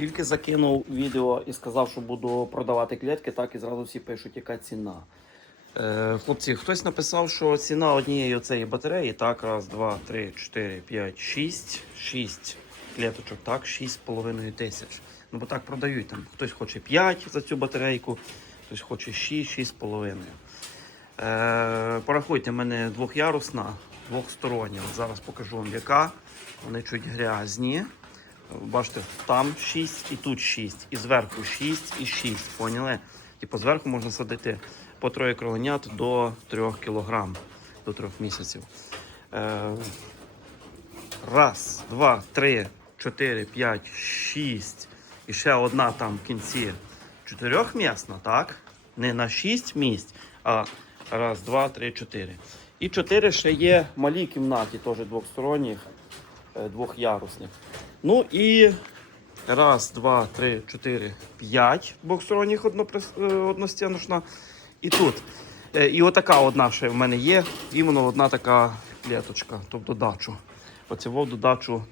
Тільки закинув відео і сказав, що буду продавати клітки, так і зразу всі пишуть, яка ціна. Е, хлопці, хтось написав, що ціна однієї цієї батареї, так, раз, два, три, чотири, п'ять, шість, шість клеточок, так, шість з половиною тисяч. Ну, бо так продають там. Хтось хоче 5 за цю батарейку, хтось хоче 6, 6 з половиною. Е, порахуйте, в мене двохярусна, двохстороння. Зараз покажу вам яка. Вони чуть грязні. Бачите, там 6 і тут 6. І зверху 6 і 6. Поняли? Типу зверху можна садити по троє кроленят до 3 кг, до 3 місяців. Е, раз, два, три, чотири, п'ять, шість. І ще одна там в кінці чотирьохмісна, так? Не на шість місць, а раз, два, три, чотири. І чотири ще є малі кімнаті, теж двохсторонніх, двохярусних. Ну і раз, два, три, чотири, п'ять одноприс- е, одностіночна. І тут. Е, І отака одна ще в мене є. Іменно одна така клеточка, тобто дачу. Оце додачу,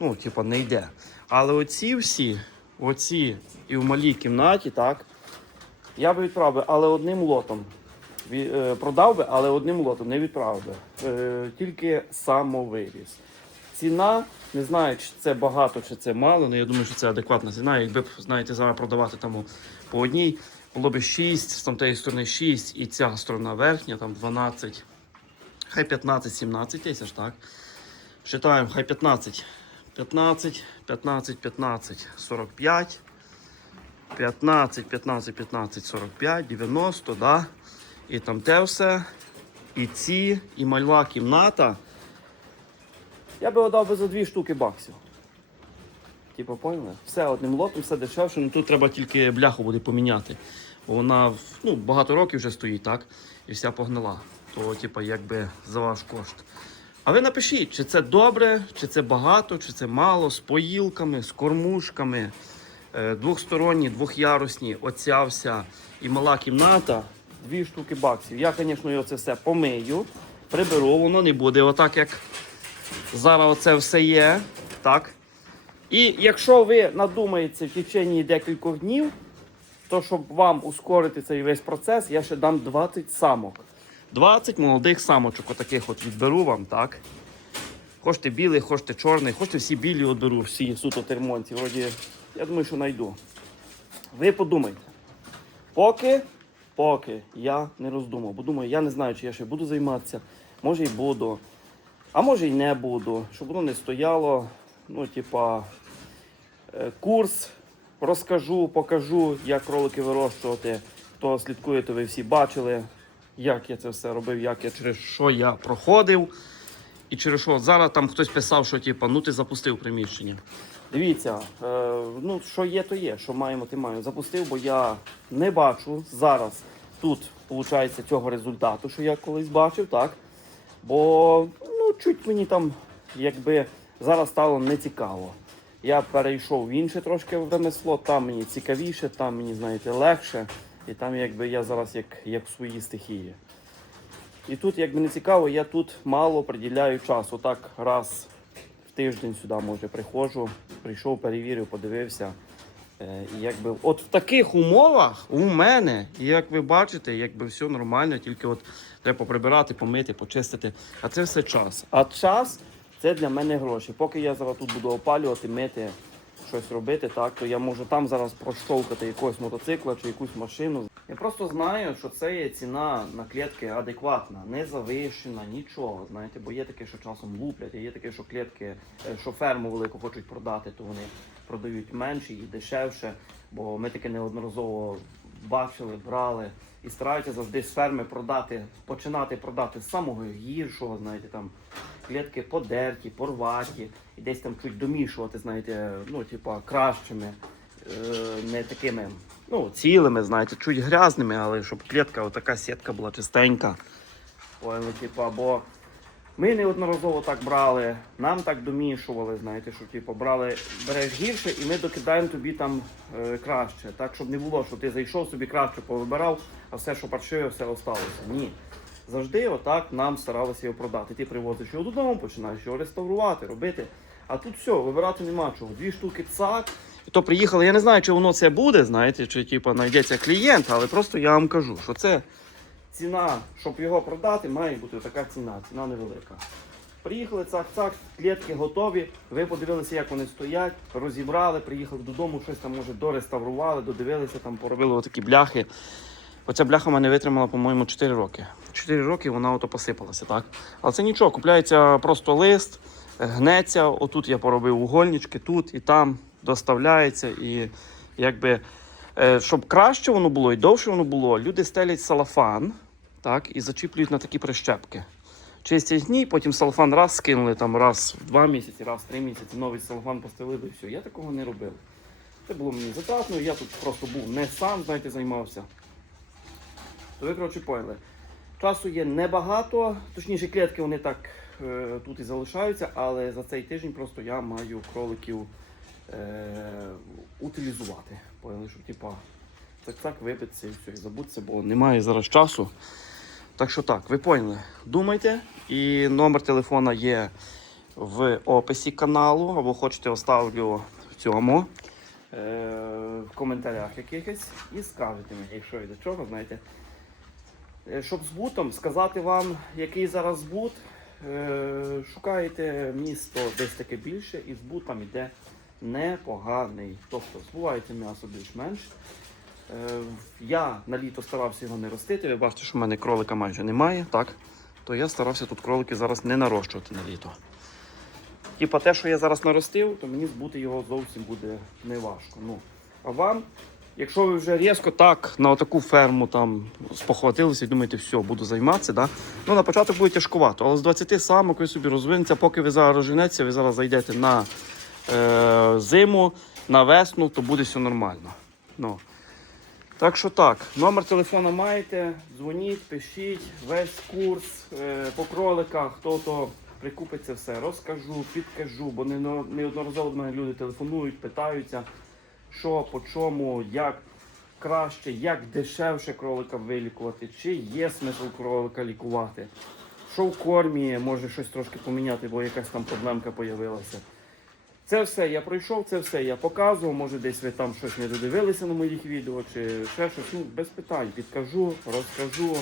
ну, типа, не йде. Але оці всі, оці і в малій кімнаті, так, я би відправив, але одним лотом. Е, Продав би, але одним лотом не відправив би. Е, Тільки самовивіз. Ціна, не знаю, чи це багато, чи це мало, але я думаю, що це адекватна ціна. Якби знаєте, зараз продавати там по одній, було б 6, з тамтеї сторони 6, і ця сторона верхня, там 12, хай 15-17 тисяч, так? Считаємо, хай 15. 15, 15, 15, 45. 15, 15, 15, 45, 90, да? І там те все. І ці, і мала кімната. Я би отдав би за дві штуки баксів. Типу, поняли? Все одним лотом, все дешевше, ну тут треба тільки бляху буде поміняти. Вона ну, багато років вже стоїть, так? І вся погнила. То, типу, якби за ваш кошт. А ви напишіть, чи це добре, чи це багато, чи це мало, з поїлками, з кормушками, е, двохсторонні, двохярусні, оця вся і мала кімната, дві штуки баксів. Я, звісно, це все помию, приберу, воно не буде отак, як зараз оце все є. Так. І якщо ви надумаєте в течение декількох днів, то щоб вам ускорити цей весь процес, я ще дам 20 самок. 20 молодих самочок, отаких от відберу вам, так? Хочете білий, хочете чорний, хочете всі білі відберу, всі суто термонці. Вроді, я думаю, що знайду. Ви подумайте. Поки, поки я не роздумав, бо думаю, я не знаю, чи я ще буду займатися, може і буду, а може і не буду, щоб воно не стояло. Ну, типа, е, курс розкажу, покажу, як кролики вирощувати. Хто слідкує, то ви всі бачили, як я це все робив, як я через що я проходив. І через що зараз там хтось писав, що типа, ну ти запустив приміщення. Дивіться, е, ну що є, то є. Що маємо, ти маємо. Запустив, бо я не бачу зараз тут, виходить, цього результату, що я колись бачив, так? Бо чуть мені там, якби зараз стало нецікаво. Я перейшов в інше трошки ремесло, там мені цікавіше, там мені, знаєте, легше. І там якби я зараз як, як в своїй стихії. І тут, якби не цікаво, я тут мало приділяю часу. Так раз в тиждень сюди може приходжу, прийшов, перевірив, подивився. Е, І якби от в таких умовах у мене, як ви бачите, якби все нормально, тільки от треба прибирати, помити, почистити. А це все час. А час це для мене гроші. Поки я зараз тут буду опалювати, мити, щось робити, так, то я можу там зараз прощовкати якогось мотоцикла чи якусь машину. Я просто знаю, що це є ціна на клітки адекватна, не завищена, нічого. Знаєте, бо є таке, що часом луплять, є таке, що клітки, е, що ферму велику хочуть продати, то вони продають менше і дешевше. Бо ми таке неодноразово бачили, брали і стараються завжди з ферми продати, починати продати з самого гіршого, знаєте, там клітки подерті, порваті, і десь там чуть домішувати, знаєте, ну, типа, кращими, е, не такими, ну, цілими, знаєте, чуть грязними, але щоб клітка, отака сітка була чистенька. Ой, ну, типа, бо ми неодноразово так брали, нам так домішували, знаєте, що типу, брали, береш гірше і ми докидаємо тобі там е, краще. Так, щоб не було, що ти зайшов собі краще повибирав, а все, що паршиве, все осталося. Ні. Завжди отак нам старалися його продати. Ти привозиш його додому, починаєш його реставрувати, робити. А тут все, вибирати нема чого. Дві штуки цак, І то приїхали, я не знаю, чи воно це буде, знаєте, чи типу, знайдеться клієнт, але просто я вам кажу, що це ціна, щоб його продати, має бути така ціна, ціна невелика. Приїхали, цак-цак, клітки готові. Ви подивилися, як вони стоять, розібрали, приїхали додому, щось там, може, дореставрували, додивилися, там поробили отакі бляхи. Оця бляха мене витримала, по-моєму, 4 роки. 4 роки вона ото посипалася, так? Але це нічого, купляється просто лист, гнеться. Отут я поробив угольнички, тут і там доставляється. І якби, е, щоб краще воно було і довше воно було, люди стелять салафан так, і зачіплюють на такі прищепки. Чистять дні, потім салафан раз скинули, там раз в два місяці, раз в три місяці, новий салафан постелили і все. Я такого не робив. Це було мені затратно, я тут просто був не сам, знаєте, займався. То ви, коротше, поняли. Часу є небагато, точніше, клітки вони так е, тут і залишаються, але за цей тиждень просто я маю кроликів е, утилізувати. Поняли, щоб типа так так вибитися і все, і забутися, бо немає зараз часу. Так що так, ви поняли. Думайте, і номер телефона є в описі каналу, або хочете оставлю в цьому е, в коментарях якихось і скажете мені, якщо і до чого, знаєте. Е, Щоб з бутом сказати вам, який зараз збут, е, шукаєте місто десь таке більше, і збут там іде непоганий. Тобто збувається м'ясо більш-менш. Е, Я на літо старався його не ростити. Ви бачите, що в мене кролика майже немає, так? То я старався тут кролики зараз не нарощувати на літо. Типа те, що я зараз наростив, то мені збути його зовсім буде неважко. Ну, а вам, якщо ви вже різко так на таку ферму там спохватилися і думаєте, все, буду займатися, да? ну на початок буде тяжкувато, але з 20 самок ви собі розвинеться, поки ви зараз розженеться, ви зараз зайдете на е, зиму, на весну, то буде все нормально. Ну. Так що так, номер телефона маєте, дзвоніть, пишіть, весь курс е, по кроликах, хто то прикупить це все, розкажу, підкажу, бо не- неодноразово до мене люди телефонують, питаються, що, по чому, як краще, як дешевше кролика вилікувати, чи є смисл кролика лікувати. Що в кормі, може щось трошки поміняти, бо якась там проблемка з'явилася. Це все я пройшов, це все я показував. Може, десь ви там щось не додивилися на моїх відео, чи ще щось. Ну, без питань підкажу, розкажу,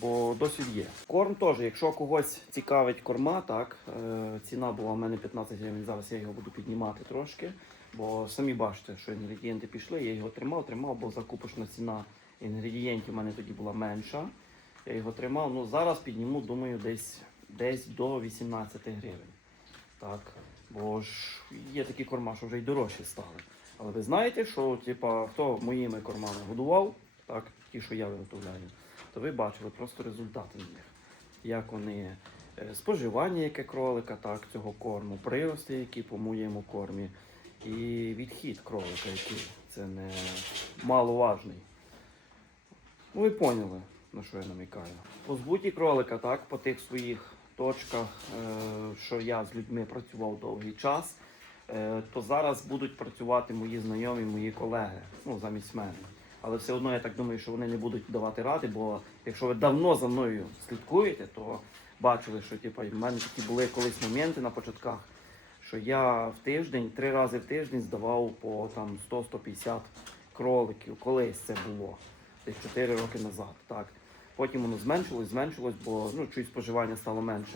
бо досвід є. Корм теж, якщо когось цікавить корма, так е, ціна була в мене 15 гривень. Зараз я його буду піднімати трошки. Бо самі бачите, що інгредієнти пішли, я його тримав, тримав, бо закупочна ціна інгредієнтів у мене тоді була менша. Я його тримав. Ну зараз підніму, думаю, десь, десь до 18 гривень. Так. Бо ж є такі корма, що вже й дорожчі стали. Але ви знаєте, що типа, хто моїми кормами годував, так, ті, що я виготовляю, то ви бачили просто результати з них. Як вони е, споживання, яке кролика, так, цього корму, прирости, які по моєму кормі, і відхід кролика, який це не маловажний. Ну, ви поняли, на що я намікаю. По збуті кролика, так, по тих своїх точках, е, що я з людьми працював довгий час, е, то зараз будуть працювати мої знайомі, мої колеги, ну, замість мене. Але все одно я так думаю, що вони не будуть давати ради, бо якщо ви давно за мною слідкуєте, то бачили, що типу, в мене такі були колись моменти на початках, що я в тиждень, три рази в тиждень здавав по там 100-150 кроликів. Колись це було, десь 4 роки назад. Так. Потім воно зменшилось, зменшилось, бо ну, чуть споживання стало менше.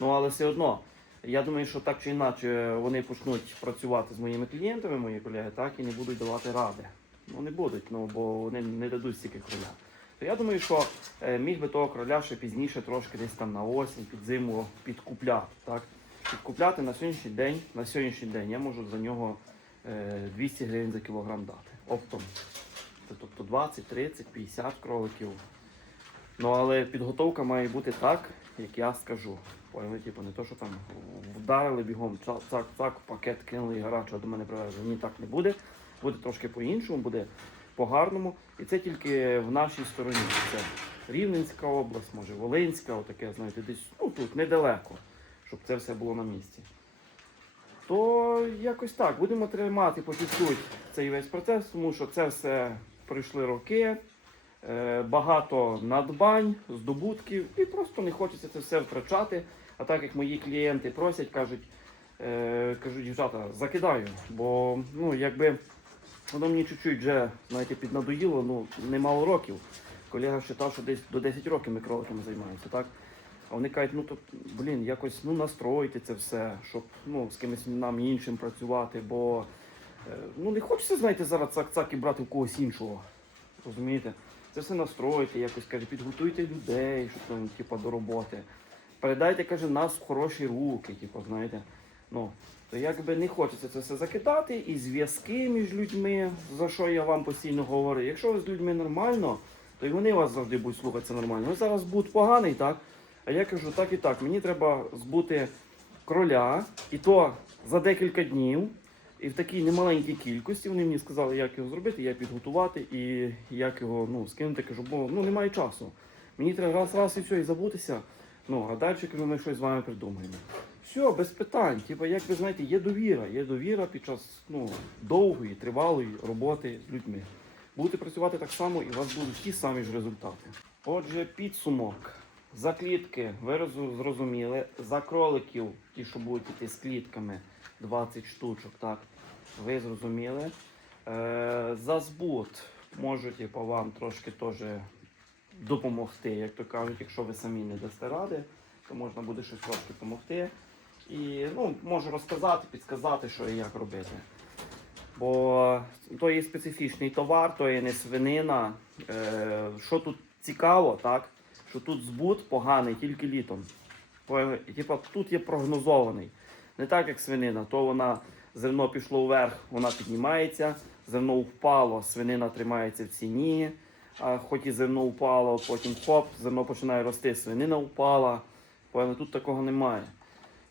Ну але все одно, я думаю, що так чи інакше вони почнуть працювати з моїми клієнтами, мої колеги, так, і не будуть давати ради. Ну не будуть, ну бо вони не дадуть стільки кроля. То я думаю, що е, міг би того кроля ще пізніше трошки десь там на осінь, під зиму підкупляти. Так? Підкупляти на сьогоднішній день, на сьогоднішній день я можу за нього е, 200 гривень за кілограм дати. Оптом. Тобто 20, 30, 50 кроликів. Ну але підготовка має бути так, як я скажу. Поняли, типу, не то, що там вдарили бігом, цак, цак, цак, пакет кинули і гарячого до мене привезли. Ні, так не буде. Буде трошки по-іншому, буде по-гарному. І це тільки в нашій стороні. Це Рівненська область, може Волинська, отаке, знаєте, десь ну, тут недалеко, щоб це все було на місці. То якось так, будемо тримати по чуть-чуть цей весь процес, тому що це все пройшли роки, багато надбань, здобутків, і просто не хочеться це все втрачати. А так як мої клієнти просять, кажуть, Е, кажу, дівчата, закидаю, бо ну, якби воно мені чуть-чуть вже знаєте, піднадоїло, ну, немало років. Колега вважав, що десь до 10 років ми кроликами займаємося, так? А вони кажуть, ну то, блін, якось ну, настройте це все, щоб ну, з кимось нам іншим працювати, бо е, ну, не хочеться, знаєте, зараз цак-цак і брати в когось іншого. Розумієте? Це все настроїте, якось каже, підготуйте людей, щоб там, типу, до роботи. Передайте, каже, нас в хороші руки, типу, знаєте. Ну, то якби не хочеться це все закидати, і зв'язки між людьми, за що я вам постійно говорю. Якщо ви з людьми нормально, то й вони вас завжди будуть слухатися нормально. Ви зараз будуть поганий, так? А я кажу, так і так, мені треба збути кроля, і то за декілька днів, і в такій немаленькій кількості. Вони мені сказали, як його зробити, як підготувати і як його ну, скинути. Кажу, бо ну, немає часу. Мені треба раз, раз і все, і забутися. Ну, а далі кажу, ми щось з вами придумаємо. Все, без питань. Типа, як ви знаєте, є довіра. Є довіра під час ну, довгої, тривалої роботи з людьми. Будете працювати так само і у вас будуть ті самі ж результати. Отже, підсумок. За клітки ви зрозуміли. За кроликів, ті, що будуть йти з клітками, 20 штучок, так, ви зрозуміли. Е, за збут можу типу, вам трошки теж допомогти, як то кажуть, якщо ви самі не дасте ради, то можна буде щось трошки допомогти. І ну, можу розказати, підказати, що і як робити. Бо то є специфічний товар, то є не свинина. Е, що тут цікаво, так? Що тут збут поганий тільки літом. Типа тут є прогнозований. Не так, як свинина, то вона зерно пішло вверх, вона піднімається, зерно впало, свинина тримається в ціні. А хоч і зерно впало, потім хоп, зерно починає рости, свинина впала. Поняли? Тут такого немає.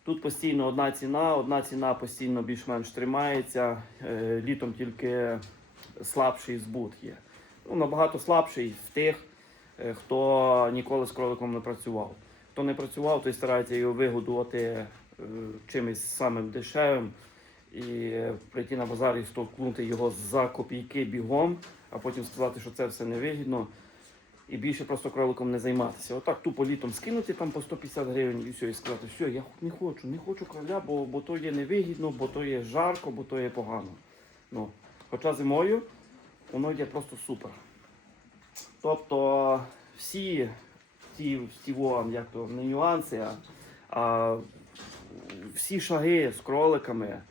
Тут постійно одна ціна, одна ціна постійно більш-менш тримається. Е, літом тільки слабший збут є. Ну, набагато слабший в тих, е, хто ніколи з кроликом не працював. Хто не працював, той старається його вигодувати чимось самим дешевим і е, прийти на базар і стовкнути його за копійки бігом, а потім сказати, що це все невигідно. І більше просто кроликом не займатися. Отак тупо літом скинути там по 150 гривень і все, і сказати, все, я не хочу, не хочу кроля, бо, бо то є невигідно, бо то є жарко, бо то є погано. Ну, хоча зимою воно йде просто супер. Тобто всі ті, ті во, як то, не нюанси, а, а всі шаги з кроликами,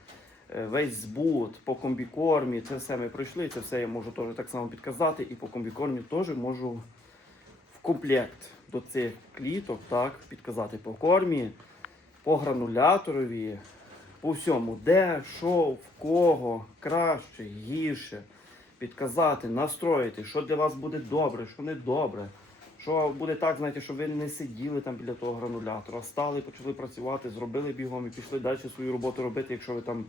е, весь збут по комбікормі, це все ми пройшли, це все я можу теж так само підказати. І по комбікормі теж можу в комплект до цих кліток так, підказати по кормі, по грануляторові, по всьому, де, що, в кого, краще, гірше, підказати, настроїти, що для вас буде добре, що не добре. Що буде так, знаєте, щоб ви не сиділи там біля того гранулятора, стали, почали працювати, зробили бігом і пішли далі свою роботу робити, якщо ви там.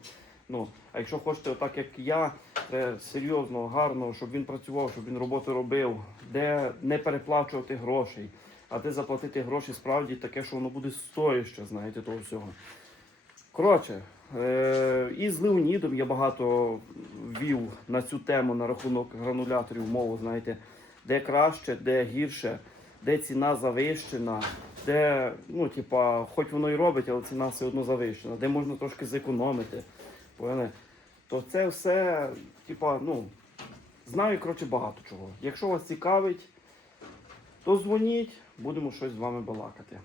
Ну, а якщо хочете, отак як я, треба серйозно, гарно, щоб він працював, щоб він роботу робив, де не переплачувати грошей, а де заплатити гроші справді таке, що воно буде стоїще, знаєте, того всього. Коротше, е- і з Леонідом я багато вів на цю тему на рахунок грануляторів мову, знаєте, де краще, де гірше, де ціна завищена, де, ну, типа, хоч воно і робить, але ціна все одно завищена, де можна трошки зекономити. Поняли? То це все, типа, ну, знаю, коротше, багато чого. Якщо вас цікавить, то дзвоніть, будемо щось з вами балакати.